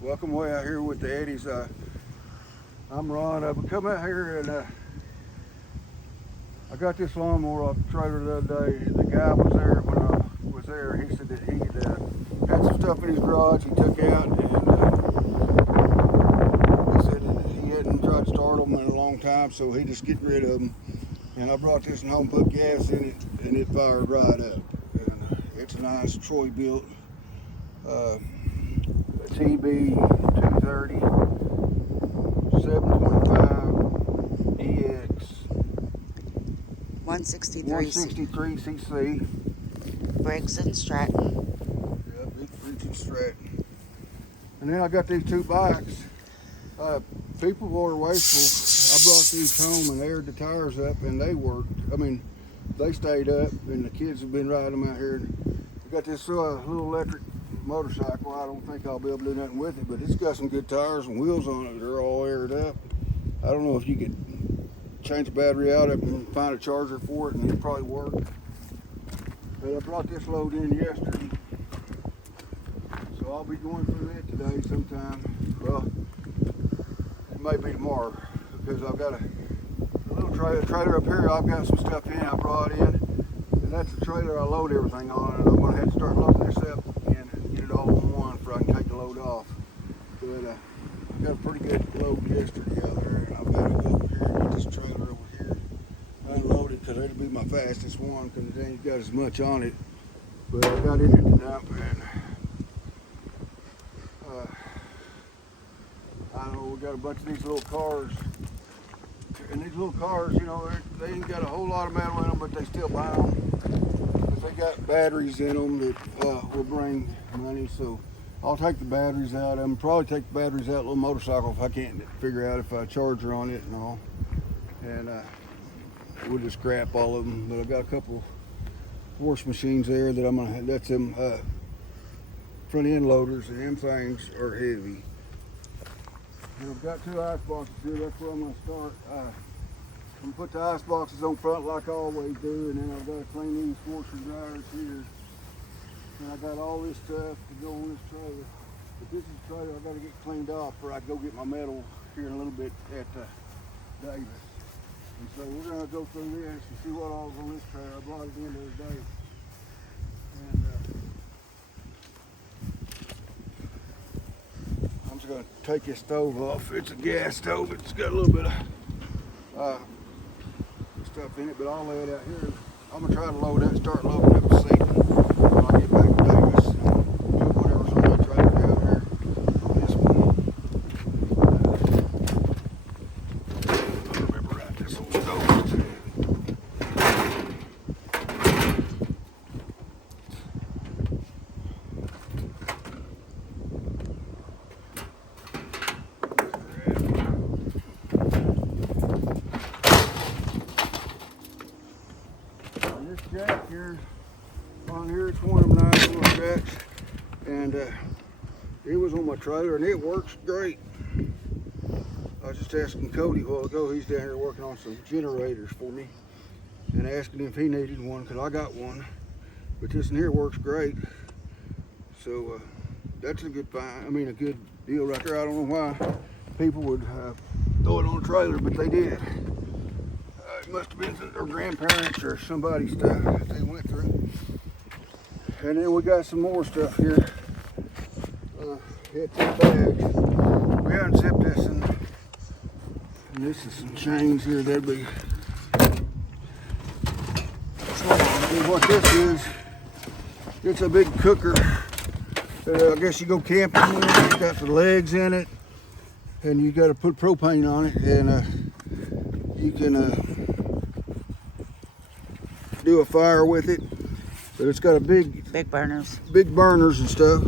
Welcome way out here with the Eddies. I'm Ron. I've come out here and I got this lawnmower off the trailer the other day. The guy was there when I was there. He said that he had some stuff in his garage he took out, and he said that he hadn't tried to start them in a long time, so he just get rid of them. And I brought this one home, put gas in it, and it fired right up. And it's a nice Troy built TB 230 725 EX 163 cc. Briggs and Stratton. Yeah, big Briggs and Stratton. And then I got these two bikes. People were wasteful. I brought these home and aired the tires up, and they worked. I mean, they stayed up, and the kids have been riding them out here. I got this little electric motorcycle. I don't think I'll be able to do nothing with it, but it's got some good tires and wheels on it. They're all aired up. I don't know if you could change the battery out and find a charger for it, and it'd probably work. But I brought this load in yesterday, so I'll be going through it today sometime. Well, it may be tomorrow, because I've got a little trailer up here. I've got some stuff in I brought in, and that's the trailer I load everything on, and I'm going to have to start loading this up and get it all on one before I can take the load off. But I got a pretty good load yesterday out there, and I've got to go over here and get this trailer over here unloaded, because it'll be my fastest one, because it ain't got as much on it. But I got in it to dump, and I don't know, we got a bunch of these little cars. And these little cars, you know, they ain't got a whole lot of metal in them, but they still buy them. But they got batteries in them that will bring money, so I'll take the batteries out of them. Probably take the batteries out of the little motorcycle if I can't figure out if I charger on it and all. And we'll just scrap all of them. But I've got a couple horse machines there that I'm gonna have. That's them front end loaders, and them things are heavy. And I've got two ice boxes here. That's where I'm gonna start. I'm gonna put the ice boxes on front like I always do, and then I've got to clean these washer dryers here. And I got all this stuff to go on this trailer. But this is the trailer I got to get cleaned off before I go get my metal here in a little bit at Davis. And so we're gonna go through this and see what all's on this trailer. I brought it in the other day. And I'm just gonna take this stove off. It's a gas stove. It's got a little bit of stuff in it, but I'll lay it out here. I'm gonna try to load that, start loading up the seat when I get back to Davis and do whatever's on that trailer down here. This one. I remember right, this old stove too. This jack here, on here, it's one of them nice little jacks, and it was on my trailer, and it works great. I was just asking Cody a while ago. He's down here working on some generators for me, and asking him if he needed one, because I got one. But this in here works great, so that's a good find. I mean, a good deal right there. I don't know why people would throw it on a trailer, but they did. It must have been their grandparents or somebody's stuff that they went through. And then we got some more stuff here. Hit two bags. We unzipped this, and this is some chains here. They'd be. And what this is, it's a big cooker. I guess you go camping with it. It's got the legs in it, and you got to put propane on it, and you can do a fire with it. But it's got a big burners and stuff.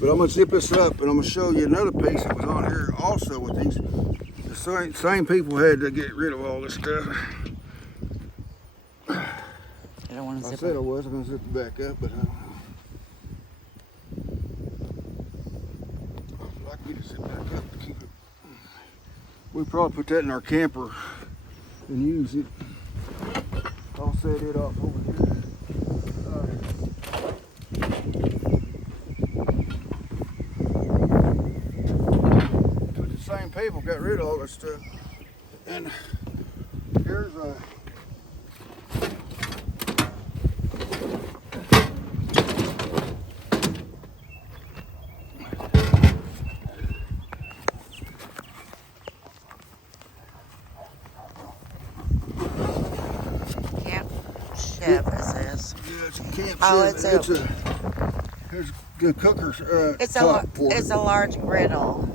But I'm gonna zip this up, and I'm gonna show you another piece that was on here also with these. The same people had to get rid of all this stuff. I don't want to zip I was gonna zip it back up, but I don't know. I'd like me to zip back up to keep it. We probably put that in our camper and use it. I'll set it off over here. people got rid of all this stuff. And here's a Camp Chef, it says. yeah, it's a camp Oh, chef. it's a- Here's the cooker's It's top a for it's it. a large griddle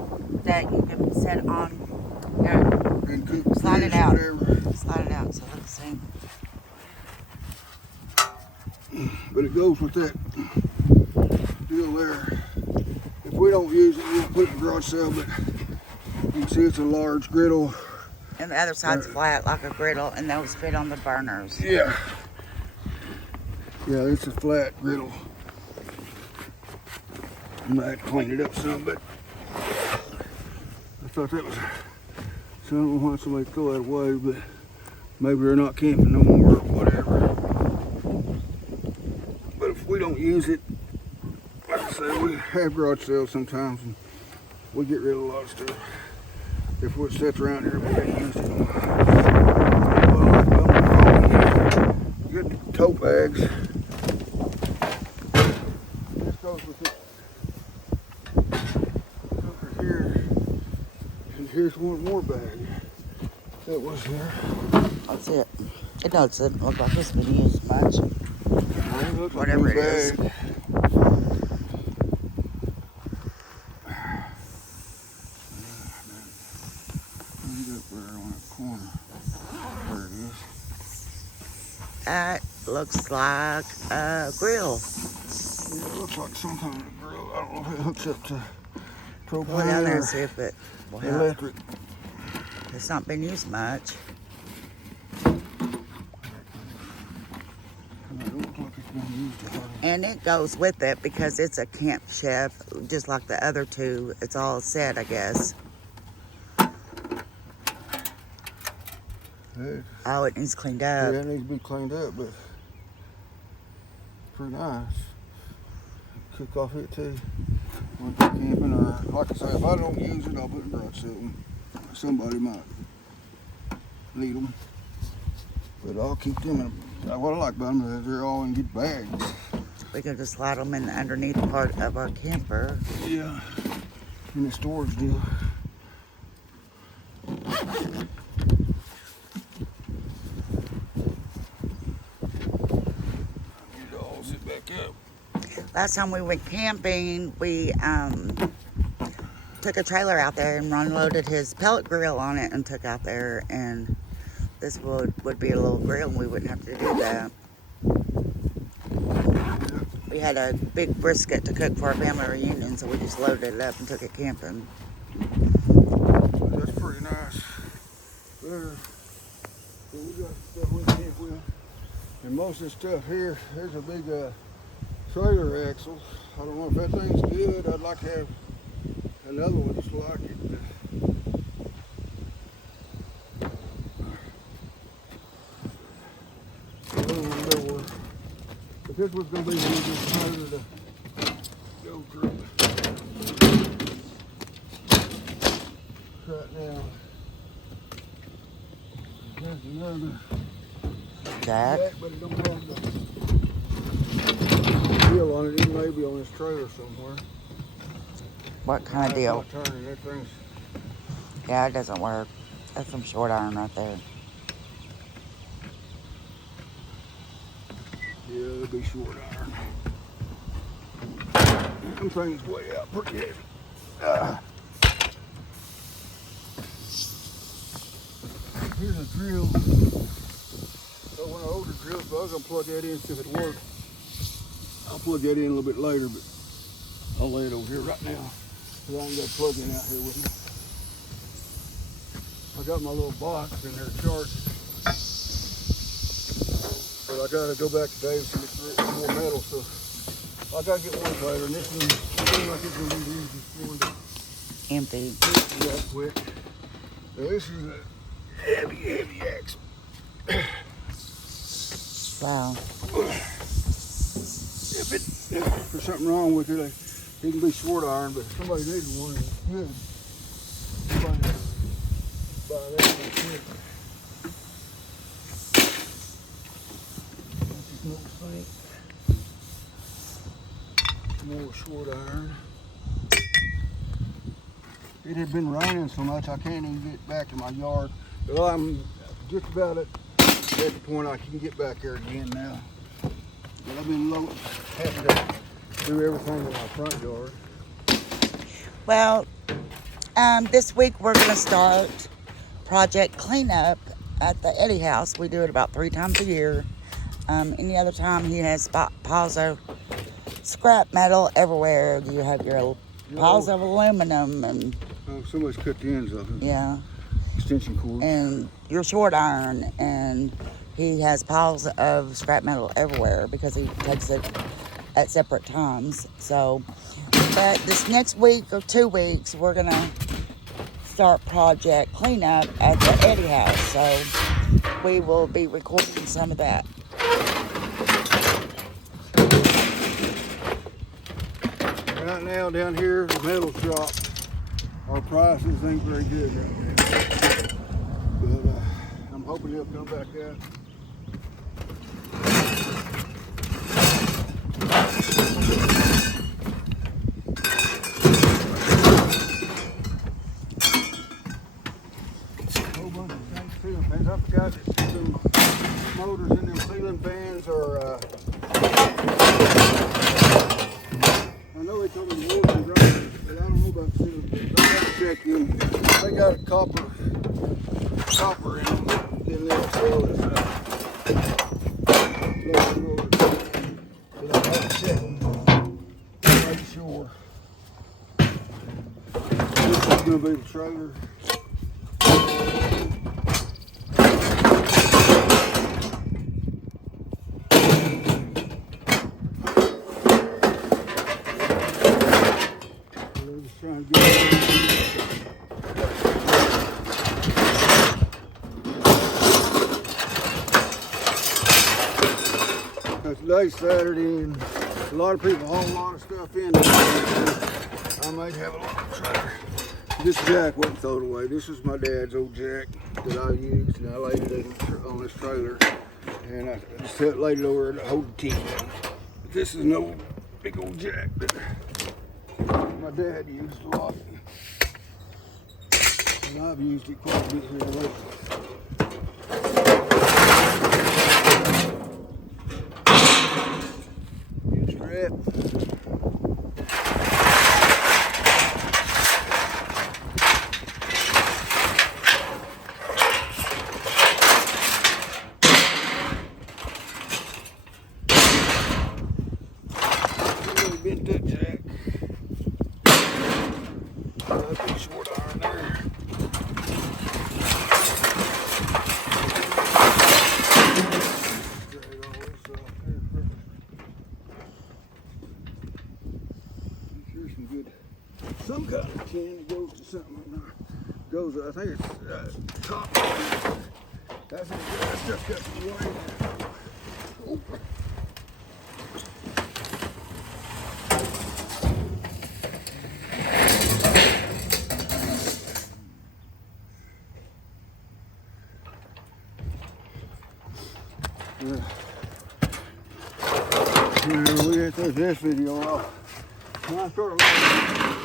that you can set on. Here, And cook slide it fish, out. whatever. slide it out so let's see. But it goes with that deal there. If we don't use it, we won't put it in the garage sale, but you can see it's a large griddle. And the other side's flat like a griddle, and those fit on the burners. Yeah. Yeah, it's a flat griddle. I might have to clean it up some, but I thought that was, so I don't know why somebody throw that away, but maybe they're not camping no more or whatever. But if we don't use it, like I say, we have garage sales sometimes and we get rid of a lot of stuff. If it sits around here, we ain't used it. Good tote bags. This goes with it. Over here. And here's one more bag that was here. That's it. It doesn't look like it's been used much. Well, it looks like Whatever a it is. bag. Up there on that corner. There it is. That looks like a grill. Yeah, it looks like some kind of grill. I don't know if it hooks up to Go down propane there or and see if it will help. electric. It's not been used much. It don't look like it's been used a lot. And it goes with it because it's a Camp Chef, just like the other two. It's all set, I guess. Hey, Oh, it needs cleaned yeah, up. it needs to be cleaned up, but it's pretty nice. Cook off it too. When we're camping, or like I say, if I don't use it, I'll put it in the garage sale. Somebody might need them, but I'll keep them. What I like about them is they're all in good bags. We can just slide them in the underneath part of our camper. Yeah, in the storage deal. Get all zip back up. Last time we went camping, we took a trailer out there and unloaded his pellet grill on it and took out there, and this would be a little grill and we wouldn't have to do that. We had a big brisket to cook for our family reunion, so we just loaded it up and took it camping. That's pretty nice. There. So we got stuff we can camp with. And most of the stuff here, there's a big trailer axle. I don't know if that thing's good. I'd like to have another one just like it. If this was going to be the easiest trailer to go through. Right now. There's another Jack, jack, but it don't have the deal on it. It may be on this trailer somewhere. what kind of That's deal? not turning. That thing's, Yeah, it doesn't work. That's some short iron right there. yeah, it'll be short iron. Them things way out pretty heavy. Here's a drill. So when I ordered drill, so I was gonna plug that in, see if it works. I'll plug that in a little bit later, but I'll lay it over here right now. Cause I ain't got a plug-in out here with me. I got my little box in there charged. But I gotta go back to Davis and get some more metal, so I gotta get one later. And this one seems like it's gonna be the easiest one to Empty. do that quick. Now this is a heavy axe. Wow. If there's something wrong with it, it can be short iron, but if somebody needs one, it's good. Somebody by that real quick. This is no sink. More short iron. It had been raining so much I can't even get back in my yard. Well, I'm just about at the point I can get back there again now. But I've been having to do everything in my front yard. Well, this week we're going to start project cleanup at the Eddie house. We do it about 3 times a year. Any other time he has piles of scrap metal everywhere. You have your piles of aluminum and Somebody's cut the ends of it. yeah, Extension cord. and your short iron, and he has piles of scrap metal everywhere because he takes it at separate times. So, but this next week or 2 weeks, we're gonna start project cleanup at the Eddie house. So we will be recording some of that. Right now down here, the metal's dropped. Our prices ain't very good right now. But I'm hoping he'll come back out. A whole bunch of tank ceiling fans. I forgot that some motors in them ceiling fans are I know they told me the wood was right, but I don't know about the ceiling fans. I'll have to check them. They got a copper in them. Then they'll sell us lower motors. But I'll have to check them to make sure. This is going to be the trailer. Trying to get today's Saturday and a lot of people haul a lot of stuff in. I might have a lot of trailer. This jack wasn't thrown away. This is my dad's old jack that I used, and I laid it on this trailer, and I just laid it over to hold the team down. This is an old, big old jack that my dad used a lot, and I've used it quite a bit here lately. Good strap. Really bent that jack. Big short iron there. Drag all this off here first. Here's some good, some kind of tin that goes to something. Goes, I think it's copper. That's it. That stuff got some weight. Oh. When we get through this video, when I start loading,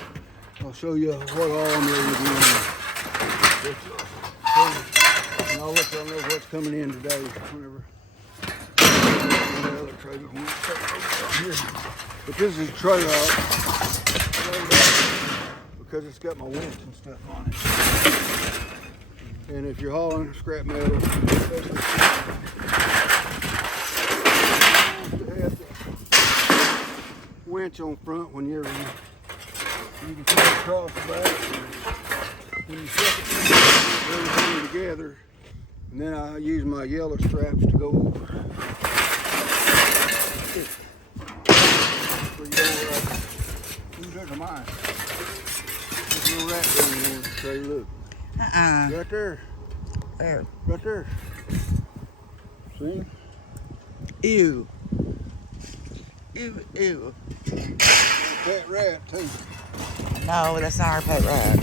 I'll show you what all I'm loading in. And I'll let y'all know what's coming in today. Whenever the other trailer won't start over here. But this is a trailer out because it's got my winch and stuff on it. And if you're hauling scrap metal, especially winch on front when you're in. You can put it across the back. When you set everything together, and then I use my yellow straps to go over. So you don't, these are mine. There's no rat down there. Say, look. Right there. Where? Right there. See? Ew. Ew, ew. Pet rat too. No, that's not our pet rat.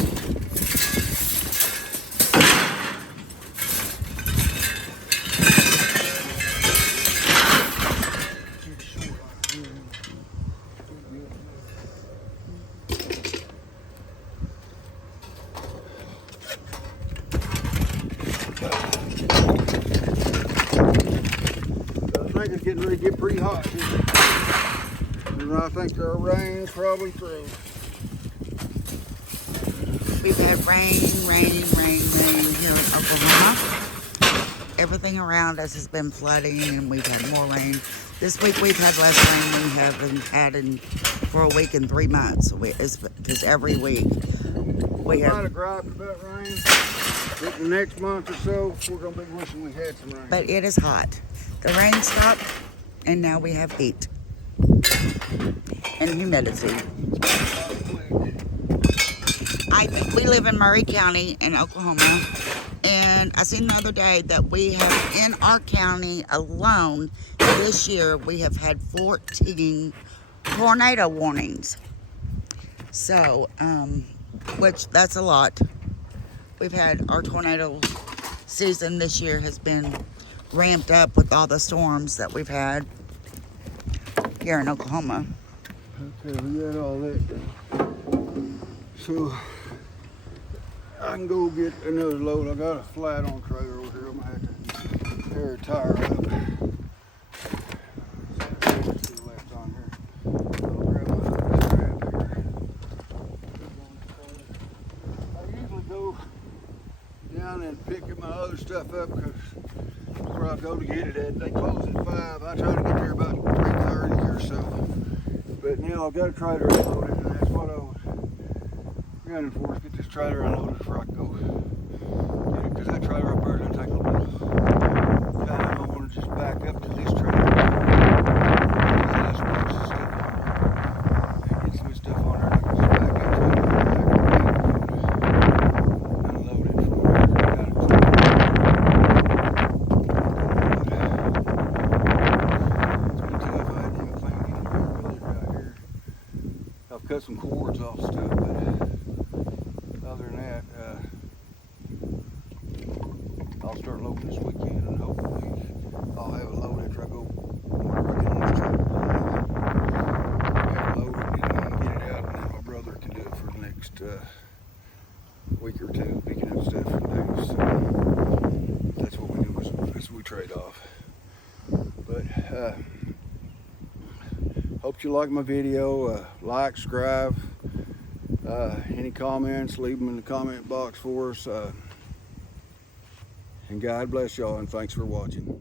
hot here. And I think our rain's probably through. We've had rain here in Oklahoma. Everything around us has been flooding, and we've had more rain. This week we've had less rain than we haven't had for a week in 3 months. Because every week we might have. have griped about rain, but the next month or so, we're going to be wishing we had some rain. But it is hot. The rain stopped, and now we have heat and humidity. We live in Murray County in Oklahoma, and I seen the other day that we have in our county alone this year we have had 14 tornado warnings. So, which that's a lot. We've had our tornado season this year has been ramped up with all the storms that we've had here in Oklahoma. Okay, we got all that done. So I can go get another load. I got a flat on trailer over here. I'm gonna have to tear a tire up. Still left on here. I'll grab my other strap here. I usually go down and pick my other stuff up because where I go to get it at, they close at 5. I try to get there about 3:30 or so. But now I've got a trailer unloaded, and that's what I was gunning for, is get this trailer unloaded before I can go get it, because that trailer up there is going to take a little time. I want to just back up to this trailer. There's some stuff on there. Get some stuff on there, and I can just back up to it. Unload it from there. Got it clean. It's been tough. I hadn't even cleaned any really right here. I've cut some cords off stuff, but other than that, I'll start loading this weekend, and hopefully I'll have a load after I go wherever I get on this truck. Have a load and get it out, and then my brother can do it for the next week or two, picking up stuff from those. So that's what we do, is we trade off. But hope you like my video. Like, subscribe. Any comments, leave them in the comment box for us. And God bless y'all, and thanks for watching.